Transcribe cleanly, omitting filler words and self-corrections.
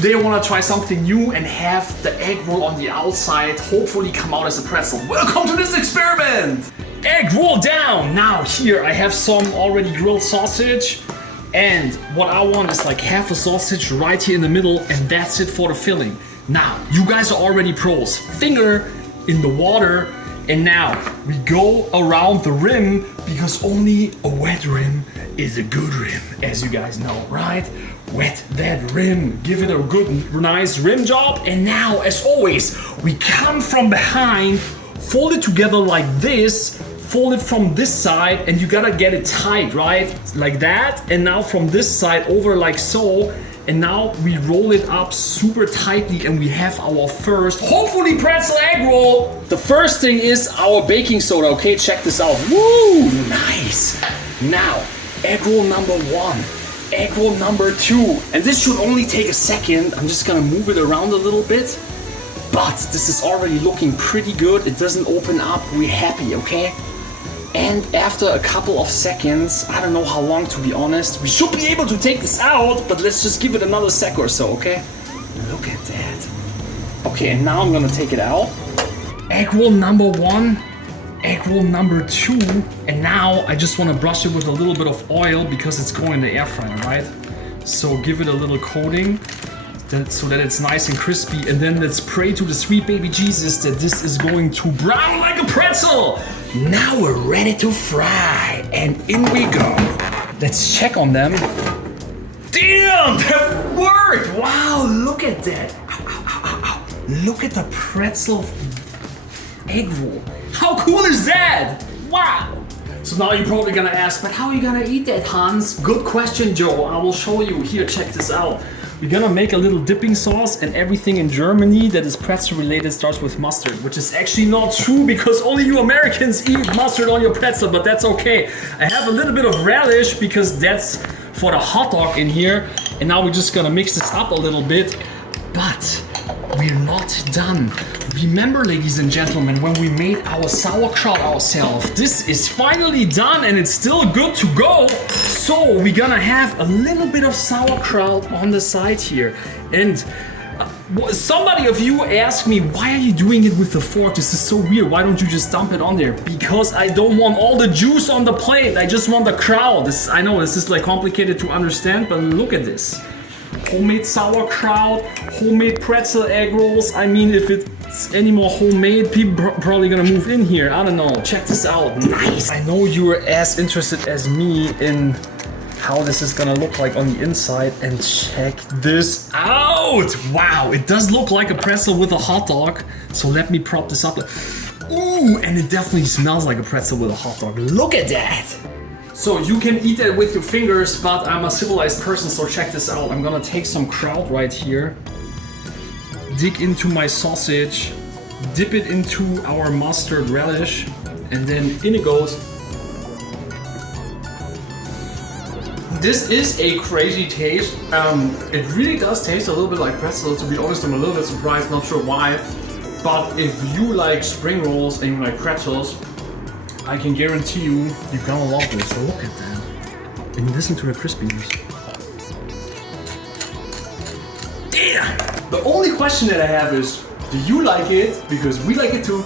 Today I want to try something new and have the egg roll on the outside hopefully come out as a pretzel. Welcome to this experiment! Egg roll down! Now here I have some already grilled sausage, and what I want is like half a sausage right here in the middle, and that's it for the filling. Now, you guys are already pros. Finger in the water, and now we go around the rim because only a wet rim is a good rim, as you guys know, right? Wet that rim, give it a good, nice rim job, and now, as always, we come from behind, fold it together like this, fold it from this side, and you gotta get it tight, right? Like that, and now from this side over like so, and now we roll it up super tightly and we have our first, hopefully pretzel egg roll. The first thing is our baking soda, okay? Check this out. Woo, nice. Now, egg roll number 1, egg roll number 2. And this should only take a second. I'm just gonna move it around a little bit. But this is already looking pretty good. It doesn't open up, we're happy, okay? And after a couple of seconds, I don't know how long to be honest, we should be able to take this out, but let's just give it another sec or so, okay? Look at that. Okay, and now I'm gonna take it out. Egg roll number 1, egg roll number 2, and now I just wanna brush it with a little bit of oil because it's going in the air fryer, right? So give it a little coating so that it's nice and crispy, and then let's pray to the sweet baby Jesus that this is going to brown like a pretzel. Now we're ready to fry, and in we go. Let's check on them. Damn, that worked! Wow, look at that. Ow, ow, ow, ow, ow. Look at the pretzel egg roll. How cool is that? Wow. So now you're probably gonna ask, but how are you gonna eat that, Hans? Good question, Joe. I will show you. Here, check this out. We're gonna make a little dipping sauce, and everything in Germany that is pretzel related starts with mustard, which is actually not true because only you Americans eat mustard on your pretzel, but that's okay. I have a little bit of relish because that's for the hot dog in here, and now we're just gonna mix this up a little bit, but we're not done. Remember, ladies and gentlemen, when we made our sauerkraut ourselves, this is finally done and it's still good to go. So we're gonna have a little bit of sauerkraut on the side here. And somebody of you asked me, why are you doing it with the fork? This is so weird. Why don't you just dump it on there? Because I don't want all the juice on the plate. I just want the kraut. I know this is like complicated to understand, but look at this. Homemade sauerkraut, homemade pretzel egg rolls. I mean, if it's any more homemade, people probably gonna move in here. I don't know. Check this out. Nice. I know you are as interested as me in how this is gonna look like on the inside, and check this out. Wow, it does look like a pretzel with a hot dog. So let me prop this up. Ooh, and it definitely smells like a pretzel with a hot dog. Look at that. So you can eat it with your fingers, but I'm a civilized person, so check this out. I'm gonna take some kraut right here, dig into my sausage, dip it into our mustard relish, and then in it goes. This is a crazy taste. It really does taste a little bit like pretzel. To be honest, I'm a little bit surprised, not sure why. But if you like spring rolls and you like pretzels, I can guarantee you're gonna love this. So look at that. And listen to the crispiness. Damn! The only question that I have is, do you like it? Because we like it too.